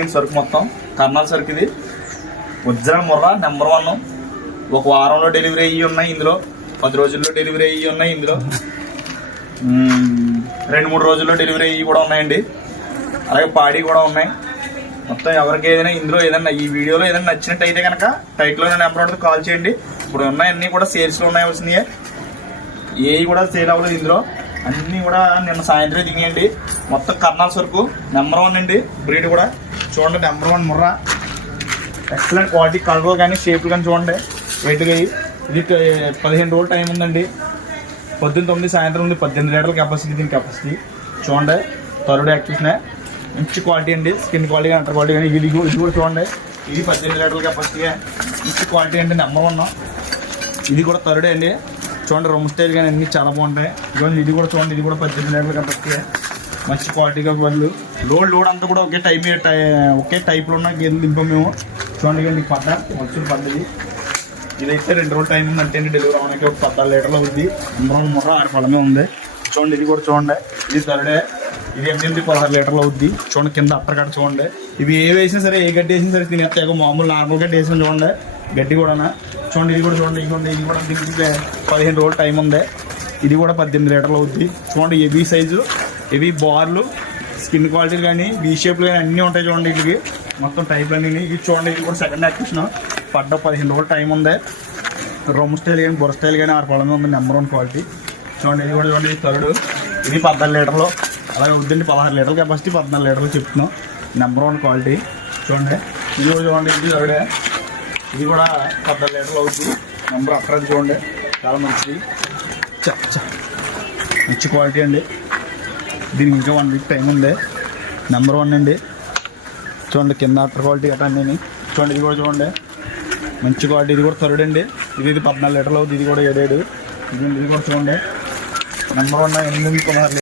సరుకు మొత్తం కర్నాల్ సరుకు ఇది ఒరిజినల్ ముర్రా నెంబర్ 1. ఒక వారంలో డెలివరీ అయ్యి ఉన్నాయి ఇందులో, 10 రోజుల్లో డెలివరీ అయ్యి ఉన్నాయి ఇందులో, 2-3 రోజుల్లో డెలివరీ అయ్యి కూడా ఉన్నాయండి. అలాగే పాడి కూడా ఉన్నాయి. మొత్తం ఎవరికి ఏదైనా ఇందులో ఏదైనా ఈ వీడియోలో ఏదైనా నచ్చినట్టు అయితే కనుక టైట్లో నెంబర్ ఉంటుంది, కాల్ చేయండి. ఇప్పుడు ఉన్నాయన్నీ కూడా సేల్స్లో ఉన్నాయి, వచ్చినాయి. ఏవి కూడా సేల్ అవ్వలేదు ఇందులో, అన్నీ కూడా నిన్న సాయంత్రం దిగేయండి. మొత్తం కర్నాల్ సరుకు నెంబర్ 1 అండి. బ్రీడ్ కూడా చూడండి, number 1 Murrah. Excellent quality, colour కానీ షేపులు కానీ చూడండి. వెయిట్గా ఇది 15 రోజులు టైం ఉందండి. 9 సాయంత్రం ఉంది. 18 లీటర్ల కెపాసిటీ దీని కెపాసిటీ చూడండి. థర్డ్ యాక్టివ్స్నే మంచి క్వాలిటీ అండి. స్కిన్ క్వాలిటీ కానీ అంటర్ క్వాలిటీ కానీ ఇది కూడా చూడండి. ఇది 18 లీటర్ల కెపాసిటీ మంచి క్వాలిటీ అండి, నెంబర్ 1. ఇది కూడా థర్డ్ అండి. చూడండి, రొమ్ము స్టైల్ కానీ అన్నీ చాలా బాగుంటాయి. ఇదిగోండి, ఇది కూడా చూడండి, ఇది కూడా 18 లీటర్ల కెపాసిటీ మంచి క్వాలిటీగా వాళ్ళు. లోడ్ అంతా కూడా ఒకే టైప్లో ఉన్న గేదెలు దింపాం మేము. చూడండి, మీకు మనుషులు పడ్డది. ఇదైతే 2 రోజులు టైం ఉంది అంటే డెలివరీ అవడానికి. ఒక 14 లీటర్లు అవుద్ది. నెంబర్ 1 ముర్రా 6 పళ్ళమే ఉంది. చూడండి, ఇది కూడా చూడండి, ఇది థర్డే. ఇది 16 లీటర్లు అవుద్ది. చూడండి, కింద అట్టగడ్డ చూడండి. ఇవి ఏ వేసినా సరే, ఏ గడ్డి వేసినా సరే తినేస్తాయి. మామూలు నార్మల్ గడ్డి వేసిన చూడండి, గడ్డి కూడా చూడండి. ఇది కూడా చూడండి, ఇది కూడా దీనికి 15 రోజులు టైం ఉంది. ఇది కూడా 18 లీటర్లు అవుద్ది. చూడండి, హెవీ సైజు, హెవీ బార్లు, స్కిన్ క్వాలిటీలు కానీ వీ షేప్లు కానీ అన్నీ ఉంటాయి. చూడండి, వీటికి మొత్తం టైప్లు అన్నీ. ఇది చూడండి, ఇది కూడా సెకండ్ యాక్టివ్షన్ పడ్డ 15 రోజులు టైం ఉంది. రొమ్ము స్టైల్ కానీ బొర స్టైల్ కానీ 6 పళ్ళమే ఉంది, నెంబర్ 1 క్వాలిటీ. చూడండి, ఇది కూడా చూడండి, ఇది థర్డ్. ఇది 14 లీటర్లు అలాగే వద్దండి. 16 లీటర్ల కెపాసిటీ, 14 లీటర్లు చెప్తున్నాం, నెంబర్ 1 క్వాలిటీ. చూడండి, ఇది కూడా చూడండి, ఇది థర్డే. ఇది కూడా 14 లీటర్లు అవుతుంది. నెంబర్ అక్కడ చూడండి, చాలా మంచిది, మంచి క్వాలిటీ అండి. దీనికి ఇంకా 1 వీక్ టైం ఉంది, నెంబర్ 1 అండి. చూడండి, కింద అట్టర్ క్వాలిటీ గట్రా అన్నీ చూడండి. ఇది కూడా చూడండి, మంచి క్వాలిటీ. ఇది కూడా థర్డ్ అండి. ఇది 14 లీటర్లు అవుతుంది. ఇది కూడా 7. ఇది కూడా చూడండి, నెంబర్ 1 8 16